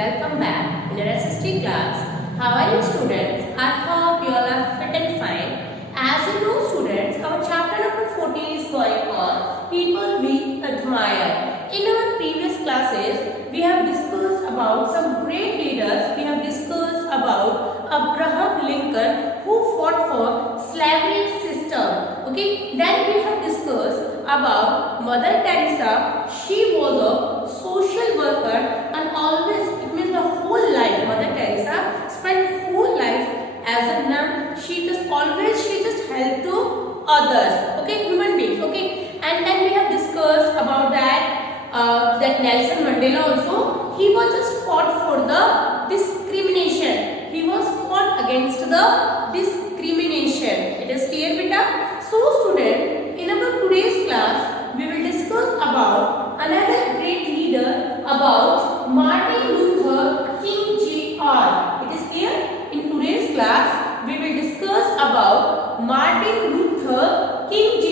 welcome back in our SST class. How are you students? I hope you all are fit and fine. As you know students, our chapter number 14 is going on, People We Admire. In our previous classes, we have discussed about some great leaders. We have discussed about Abraham Lincoln who fought for slavery system. Okay, then we have discussed about Mother Teresa. She was a social worker and always, it means the whole life, Mother Teresa spent whole life as a nun. She just helped to others, okay, human beings, okay. And then we have discussed about that Nelson Mandela also, he was just fought for the discrimination. He was fought against the discrimination. It is clear, beta? So student, in our today's class, we will discuss about another great leader, about Martin Luther King Jr. It is clear? In today's class, we will discuss about Martin Luther King Jr.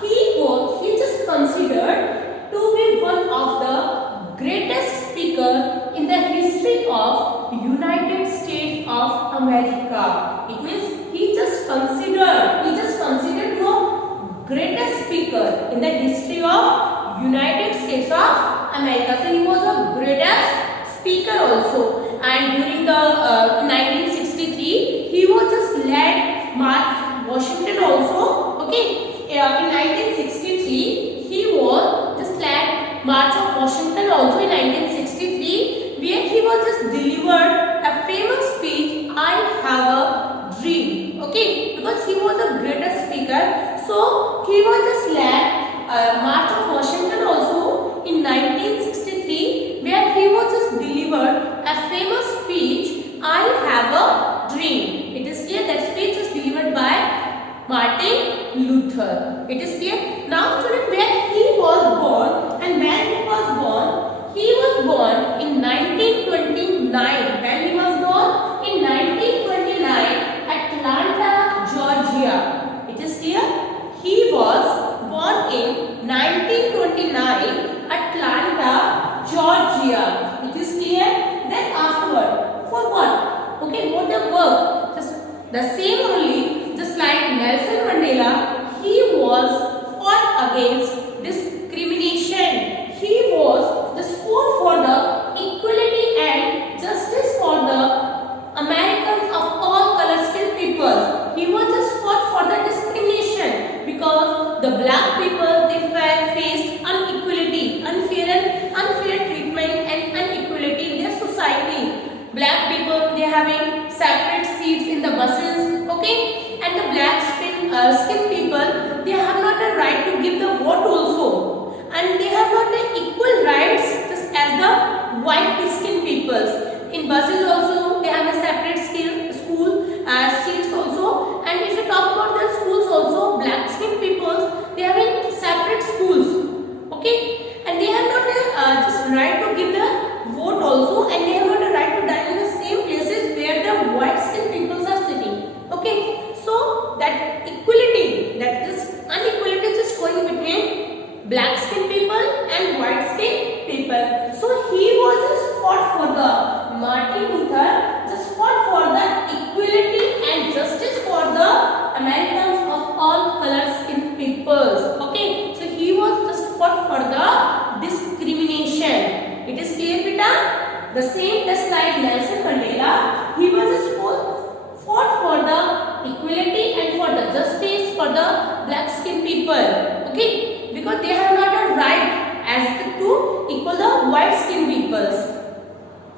He just considered to be one of the greatest speaker in the history of United States of America. It means he just considered the greatest speaker in the history of United States of America. So he was the greatest speaker also. And during the 1963, he was just led March Washington also. Okay, in 1963, he was just led March of Washington also in 1963, where he was just delivered a famous speech, I have a dream. Okay, because he was the greatest speaker, so he was just led March of Washington also in 1963, where he was just delivered a famous speech, I have a dream. It is clear that speech is delivered by Martin Luther. It is clear. Now student, where he was born, and when he was born in 1929. When he was born in 1929, Atlanta, Georgia. It is clear. He was born in 1929, Atlanta, Georgia. It is clear. Then afterward, for what? Okay, what the work? Just the same only. Just like Nelson Mandela, he was fought against discrimination. He was just fought for the equality and justice for the Americans of all color skin people. He was just fought for the discrimination because the black people, they faced inequality, unfair treatment and inequality in their society. Black people, they having separate seats in the buses, okay? And the black skin people, they have not a right to give the vote also, and they have not the equal rights just as the white skin peoples. In buses also, they have a separate school seats also, and if you talk about the schools also, black skin peoples, they have in separate schools, okay, and they have not a just right to give the vote also, and they have not a right to dine in the same places where the white skin peoples are sitting, okay. So that equality, that just inequality is just going between black skin people and white skin people. So he was just fought for the Martin Luther, just fought for the equality and justice for the Americans of all color skin peoples. Okay, so he was just fought for the discrimination. It is clear, beta? The same just like Nelson Mandela, he was just fought for the equality and for the justice for the black skin people, okay, because they have not a right as to equal the white skin peoples.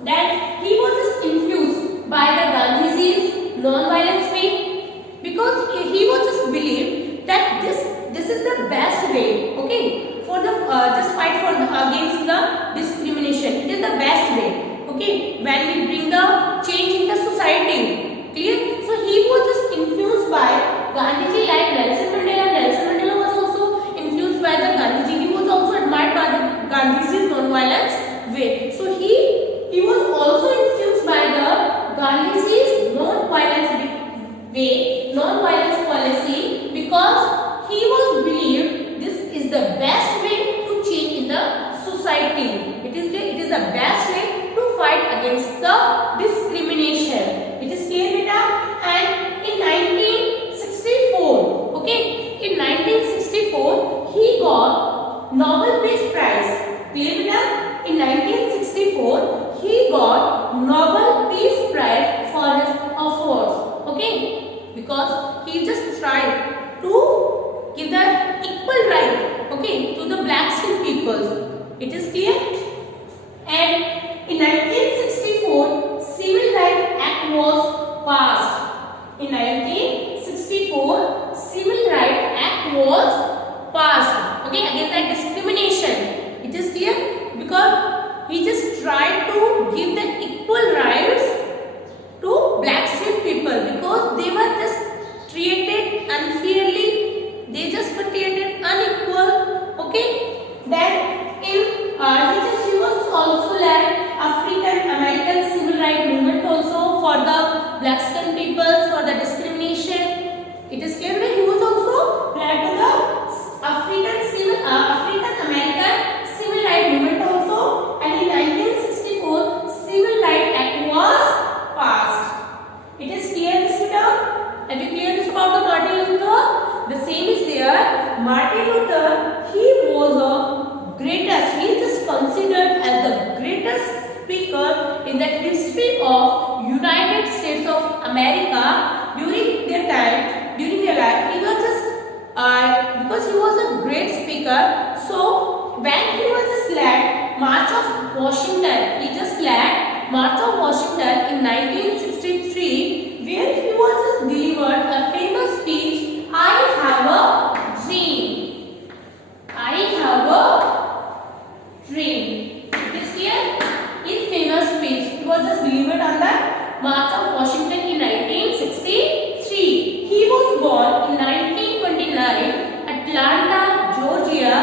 That he was just influenced by the Gandhiji's non-violence way, because he was just believed that this is the best way, okay, for the just fight for the against the discrimination. It is the best way, okay, when we bring the change in the society. Clear? So he was just influenced by Gandhiji like Nelson Mandela. Nelson Mandela was also influenced by the Gandhiji. He was also admired by the Gandhiji's non-violence way. So he was also influenced by the Gandhiji's non-violence policy, because he was believed this is the best way to change in the society. It is the best way to fight tried to give the equal right, okay, to the black skinned peoples. It is clear? And in 1964, Civil Rights Act was passed. In 1964, Civil Rights Act was passed. Okay, against that discrimination. It is clear? Because he just tried to give the equal rights to black skinned people because they were just treated unfairly. They just were treated unequal. Okay. Then he was also led African American civil rights movement also for the black skinned people for the discrimination. It is clear that he was also led to the African American civil rights movement also, and in 1964 Civil Rights Act was passed. It is clear this term? Have you cleared this about the Martin Luther? The same is there. Martin Luther, he was a greatest. He is just considered as the greatest speaker in the history of United States of America during their time, during their life. He was just because he was a great speaker. So when he was just led March of Washington, he just led March of Washington in 1963, where he was just delivered a famous speech, I have a dream. I have a dream. It is clear? His famous speech, he was just delivered on the March of Washington in 1963. He was born in 1929, Atlanta, Georgia,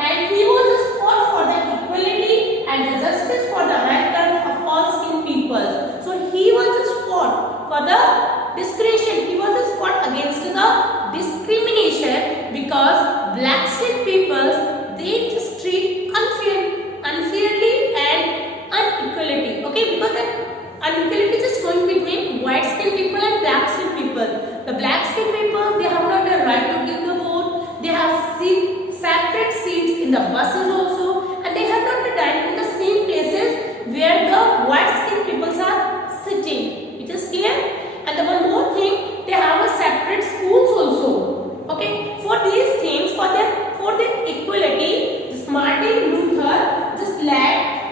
and he was just fought for the equality and the justice for the Americans of all skinned people. So he was just fought for the discrimination. He was just fought against the discrimination because black skinned people, they just treat unfairly and unequality. Okay, because the inequality is just going between white skinned people and black skinned people. The black skinned people, they have not the right to give the vote. They have separate seats in the buses also, and they have not the right in the same places where the white skinned people are sitting. It is clear? And the one more thing, they have a separate schools also. Okay, for these things, for their equality, this Martin Luther just led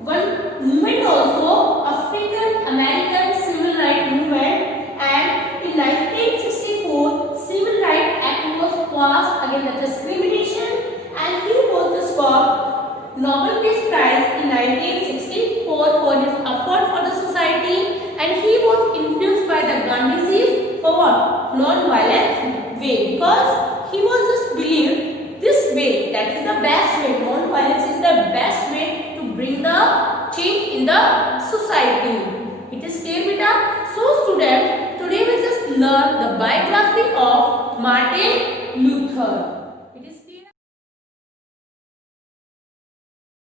one movement also, African American Civil Rights Movement, and in 1964 Civil Rights Act was passed against the discrimination, and he was just got Nobel Peace Prize in 1964 for his effort for the society, and he was influenced by the Gandhiji for what? Non-violent way, because he was just believed this way, that is the best way, non-violence is the best way to bring the change in the society. It is clear, beta? So students, today we just learn the biography of Martin Luther.